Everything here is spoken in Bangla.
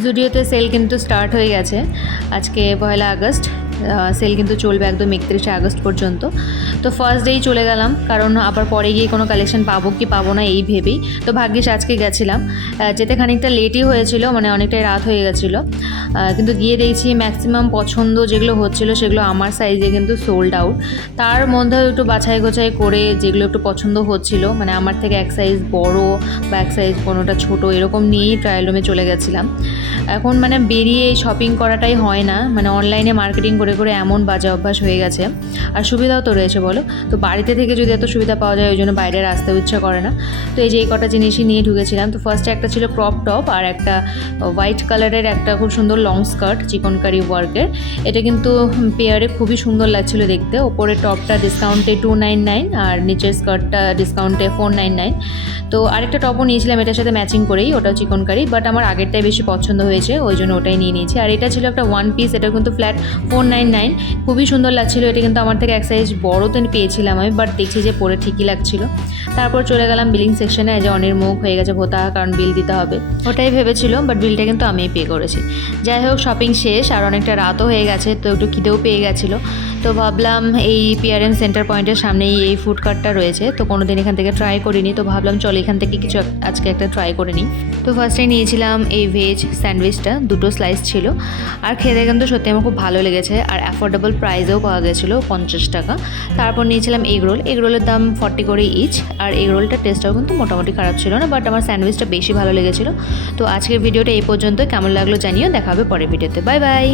জুডিওতে সেল কিন্তু স্টার্ট হয়ে গেছে। আজকে 1 আগস্ট, সেল কিন্তু চলবে একদম 31 আগস্ট পর্যন্ত। তো ফার্স্ট ডেই চলে গেলাম, কারণ আবার পরে গিয়ে কোনো কালেকশন পাবো কি পাবো না এই ভেবেই। তো ভাগ্যিস আজকে গেছিলাম, যেতে খানিকটা লেটই হয়েছিল, মানে অনেকটাই রাত হয়ে গেছিলো। কিন্তু গিয়ে দেখছি ম্যাক্সিমাম পছন্দ যেগুলো হচ্ছিলো সেগুলো আমার সাইজে কিন্তু সোল্ড আউট। তার মধ্যেও একটু বাছাই গোছাই করে যেগুলো একটু পছন্দ হচ্ছিলো, মানে আমার থেকে এক সাইজ বড় বা এক সাইজ কোনোটা ছোট এরকম নিয়েই ট্রায়াল রুমে চলে গেছিলাম। এখন মানে বেরিয়ে শপিং করাটাই হয় না, মানে অনলাইনে মার্কেটিং করে করে এমন বাজে অভ্যাস হয়ে গেছে। আর সুবিধাও তো রয়েছে বলো, তো বাড়িতে থেকে যদি এত সুবিধা পাওয়া যায় ওই জন্য বাইরে আসতেও ইচ্ছা করে না। তো এই যে এই কটা জিনিসই নিয়ে ঢুকেছিলাম। তো ফার্স্টে একটা ছিল ক্রপ টপ আর একটা হোয়াইট কালারের একটা খুব সুন্দর লং স্কার্ট চিকনকারি ওয়ার্কের। এটা কিন্তু পেয়ারে খুবই সুন্দর লাগছিল দেখতে। ওপরের টপটা ডিসকাউন্টে 299 আর নিচের স্কার্টটা ডিসকাউন্টে 499। তো আরেকটা টপও নিয়েছিলাম এটার সাথে ম্যাচিং করেই, ওটাও চিকনকারি, বাট আমার আগেরটাই বেশি পছন্দ হয়েছে ওই জন্য ওটাই নিয়ে নিয়েছি। আর এটা ছিল একটা ওয়ান পিস, এটা কিন্তু ফ্ল্যাট 499, খুবই সুন্দর লাগছিল। এটা কিন্তু আমার থেকে এক সাইজ বড়তে পেয়েছিলাম আমি, বাট দেখছি যে পরে ঠিকই লাগছিল। তারপর চলে গেলাম বিলিং সেকশনে, যে অনের মুখ হয়ে গেছে ভোতা, কারণ বিল দিতে হবে ওটাই ভেবেছিল, বাট বিলটা কিন্তু আমিই পে করেছি। যাই হোক, শপিং শেষ আর অনেকটা রাতও হয়ে গেছে, তো একটু খিদেও পেয়ে গেছিলো। তো ভাবলাম এই পিআরএম সেন্টার পয়েন্টের সামনেই এই ফুড কার্টটা রয়েছে, তো কোনো দিন এখান থেকে ট্রাই করিনি, তো ভাবলাম চল এখান থেকে কিছু আজকে একটা ট্রাই করে নিই। তো ফার্স্টে নিয়েছিলাম এই ভেজ স্যান্ডউইচটা, 2টো স্লাইস ছিল। আর খেতে কিন্তু সত্যি আমার খুব ভালো লেগেছে, আর অ্যাফোর্ডেবল প্রাইসেও পাওয়া গেছিলো 50 টাকা। তারপর নিয়েছিলাম এগ রোল, এগ রোলের দাম 40 করে ইচ। আর এগ রোলটার টেস্টটাও কিন্তু মোটামুটি খারাপ ছিল না, বাট আমার স্যান্ডউইচটা বেশি ভালো লেগেছিলো। তো আজকের ভিডিওটা এই পর্যন্ত, কেমন লাগলো জানিও, দেখা হবে পরের ভিডিওতে। Bye bye.